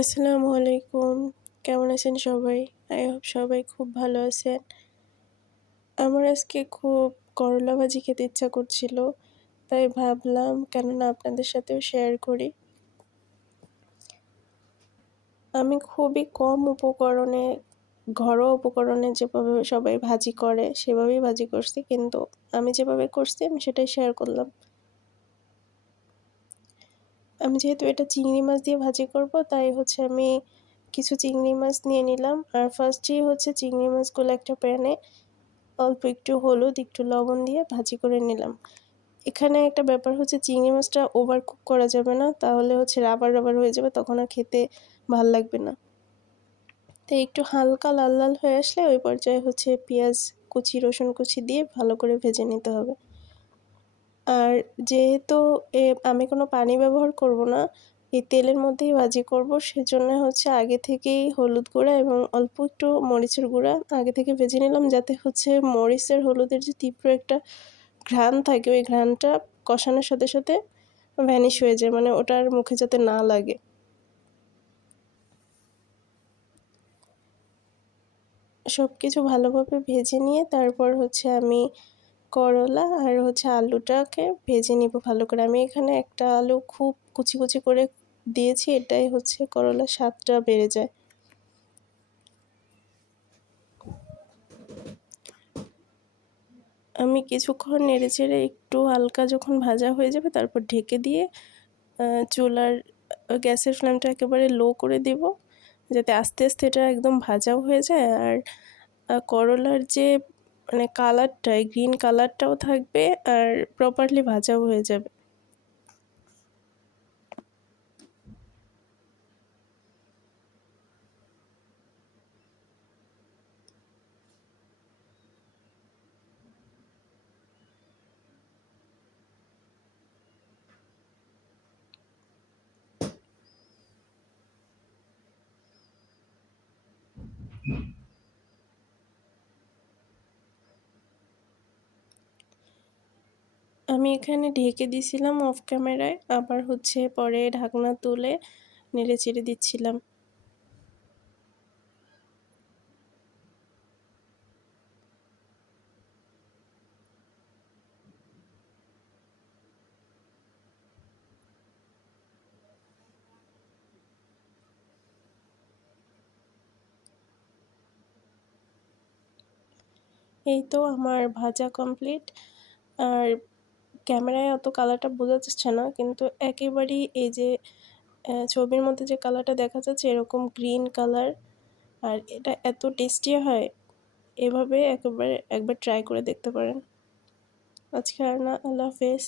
আসসালামু আলাইকুম। কেমন আছেন সবাই? আই হোপ সবাই খুব ভালো আছেন। আমার আজকে খুব করলা ভাজি খেতে ইচ্ছা করছিল। তাই ভাবলাম কেননা আপনাদের সাথেও শেয়ার করি। আমি খুবই কম উপকরণে ঘরোয়া উপকরণে যেভাবে সবাই ভাজি করে সেভাবেই ভাজি করছি। কিন্তু আমি যেভাবে করছি আমি সেটাই শেয়ার করলাম। আমি যেহেতু এটা চিংড়ি মাছ দিয়ে ভাজি করব তাই আমি কিছু চিংড়ি মাছ নিয়ে নিলাম। আর ফার্স্টেই চিংড়ি মাছগুলো একটা প্যানে অল্প একটু হলুদ, একটু লবণ দিয়ে ভাজি করে নিলাম। এখানে একটা ব্যাপার চিংড়ি মাছটা ওভার কুক করা যাবে না, তাহলে রাবার রাবার হয়ে যাবে, তখন আর খেতে ভাল লাগবে না। তাই একটু হালকা লাল লাল হয়ে আসলে ওই পর্যায়ে পেঁয়াজ কুচি, রসুন কুচি দিয়ে ভালো করে ভেজে নিতে হবে। আর যেহেতু আমি কোনো পানি ব্যবহার করব না, এই তেলের মধ্যেই ভাজি করব, সেজন্য আগে থেকেই হলুদ গুঁড়া এবং অল্প একটু মরিচের গুঁড়া আগে থেকে ভেজে নিলাম, যাতে মরিচের হলুদের যে তীব্র একটা ঘ্রাণ থাকে ওই ঘ্রাণটা কষানোর সাথে সাথে ভ্যানিশ হয়ে যায়, মানে ওটার মুখে যাতে না লাগে। সব কিছু ভালোভাবে ভেজে নিয়ে তারপর আমি করলা আর আলুটাকে ভেজে নিব ভালো করে। আমি এখানে একটা আলু খুব কুচি কুচি করে দিয়েছি, এটাই করলার স্বাদটা বেড়ে যায়। আমি কিছুক্ষণ নেড়েচেড়ে একটু হালকা যখন ভাজা হয়ে যাবে তারপর ঢেকে দিয়ে চুলার গ্যাসের ফ্লেমটা একেবারে লো করে দেব, যাতে আস্তে আস্তে এটা একদম ভাজাও হয়ে যায়। আর করলার যে মানে কালারটা, গ্রিন কালারটাও থাকবে আর প্রপারলি ভাজাও হয়ে যাবে। আমি এখানে ঢেকে দিছিলাম অফ ক্যামেরায়, আবার পরে ঢাকনা তুলে নেড়ে চেড়ে দিচ্ছিলাম। এই তো আমার ভাজা কমপ্লিট। আর ক্যামেরায় অত কালারটা বোঝা যাচ্ছে না, কিন্তু একেবারেই এই যে ছবির মধ্যে যে কালারটা দেখা যাচ্ছে এরকম গ্রিন কালার, আর এটা এত টেস্টি হয়। এভাবে একবার ট্রাই করে দেখতে পারেন। আজকে আর না, আল্লাহ হাফেজ।